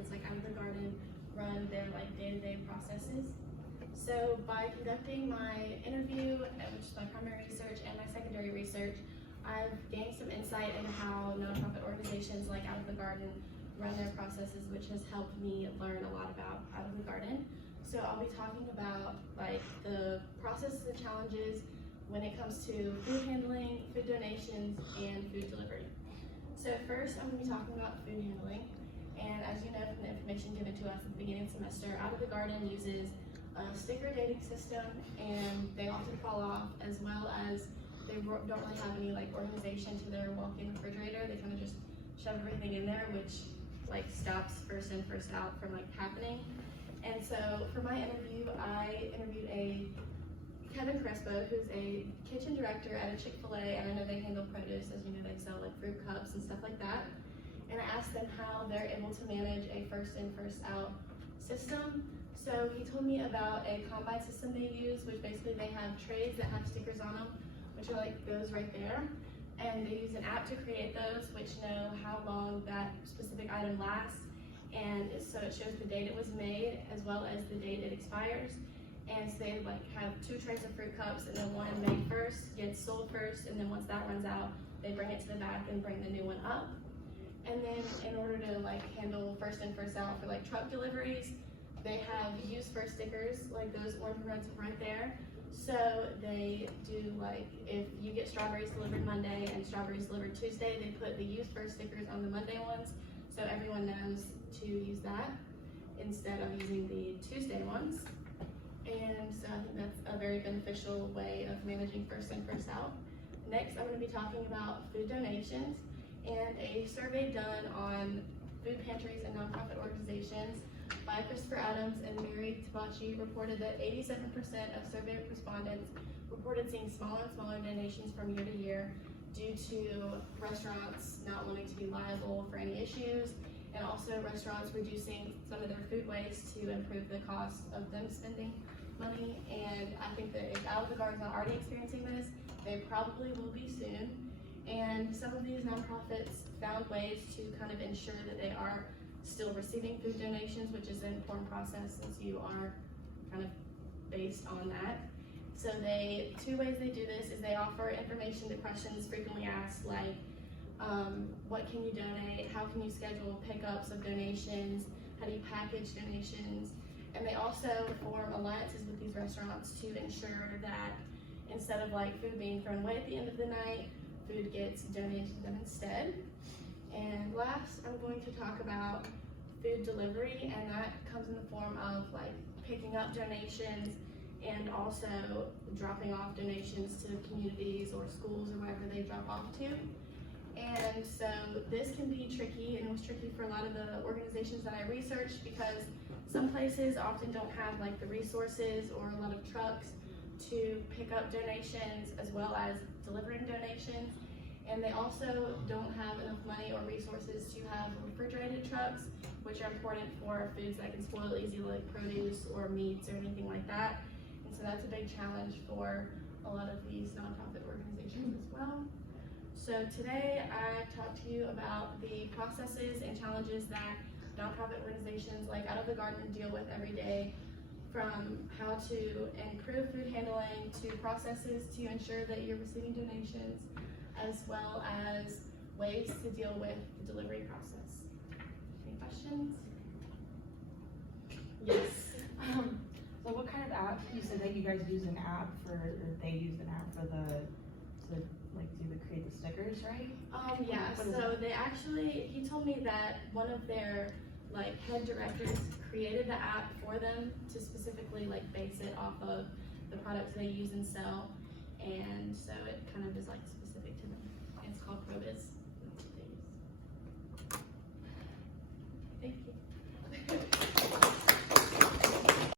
nonprofits like Out of the Garden run their like day-to-day processes. So by conducting my interview, which is my primary research, and my secondary research, I've gained some insight into how nonprofit organizations like Out of the Garden run their processes, which has helped me learn a lot about Out of the Garden. So I'll be talking about like the processes and challenges when it comes to food handling, food donations, and food delivery. So first, I'm going to be talking about food handling. And as you know from the information given to us at the beginning of the semester, Out of the Garden uses a sticker dating system, and they often fall off, as well as they don't really have any like organization to their walk-in refrigerator. They kind of just shove everything in there, which like stops first in, first out from like happening. And so for my interview, I interviewed Kevin Crespo, who's a kitchen director at a Chick-fil-A, and I know they handle produce. As you know, they sell like fruit cups and stuff like that. And I asked them how they're able to manage a first in, first out system. So he told me about a combine system they use, which basically they have trays that have stickers on them, which are like those right there. And they use an app to create those, which know how long that specific item lasts. And so it shows the date it was made, as well as the date it expires. And so they like have 2 trays of fruit cups, and then one made first gets sold first, and then once that runs out, they bring it to the back and bring the new one up. And then in order to like handle first in, first out for like truck deliveries, they have use first stickers, like those orange ones right there. So they do like, if you get strawberries delivered Monday and strawberries delivered Tuesday, they put the use first stickers on the Monday ones, so everyone knows to use that instead of using the Tuesday ones. And so I think that's a very beneficial way of managing first in, first out. Next, I'm going to be talking about food donations, and a survey done on food pantries and nonprofit organizations by Christopher Adams and Mary Tabachi reported that 87% of survey respondents reported seeing smaller and smaller donations from year to year due to restaurants not wanting to be liable for any issues, and also restaurants reducing some of their food waste to improve the cost of them spending money. And I think that if Out of the Garden's not already experiencing this, they probably will be soon. And some of these nonprofits found ways to kind of ensure that they are still receiving food donations, which is an important process since you are kind of based on that. So 2 ways they do this is they offer information to questions frequently asked, like what can you donate, how can you schedule pickups of donations, how do you package donations, and they also form alliances with these restaurants to ensure that instead of like food being thrown away at the end of the night, food gets donated to them instead. And last, I'm going to talk about food delivery, and that comes in the form of like picking up donations and also dropping off donations to communities or schools or wherever they drop off to. And so this can be tricky, and it was tricky for a lot of the organizations that I researched because some places often don't have like the resources or a lot of trucks to pick up donations as well as delivering donations. And they also don't have enough money or resources to have refrigerated trucks, which are important for foods that can spoil easily, like produce or meats or anything like that. And so that's a big challenge for a lot of these nonprofit organizations as well. So today I talked to you about the processes and challenges that nonprofit organizations like Out of the Garden deal with every day, from how to improve food handling to processes to ensure that you're receiving donations, as well as ways to deal with the delivery process. Any questions? Yes. So what kind of app? You said that you guys use an app or they use an app for create the stickers, right? Yeah, so they actually, he told me that one of their like head directors created the app for them to specifically like base it off of the products they use and sell, and so it kind of is like specific to them. It's called ProViz.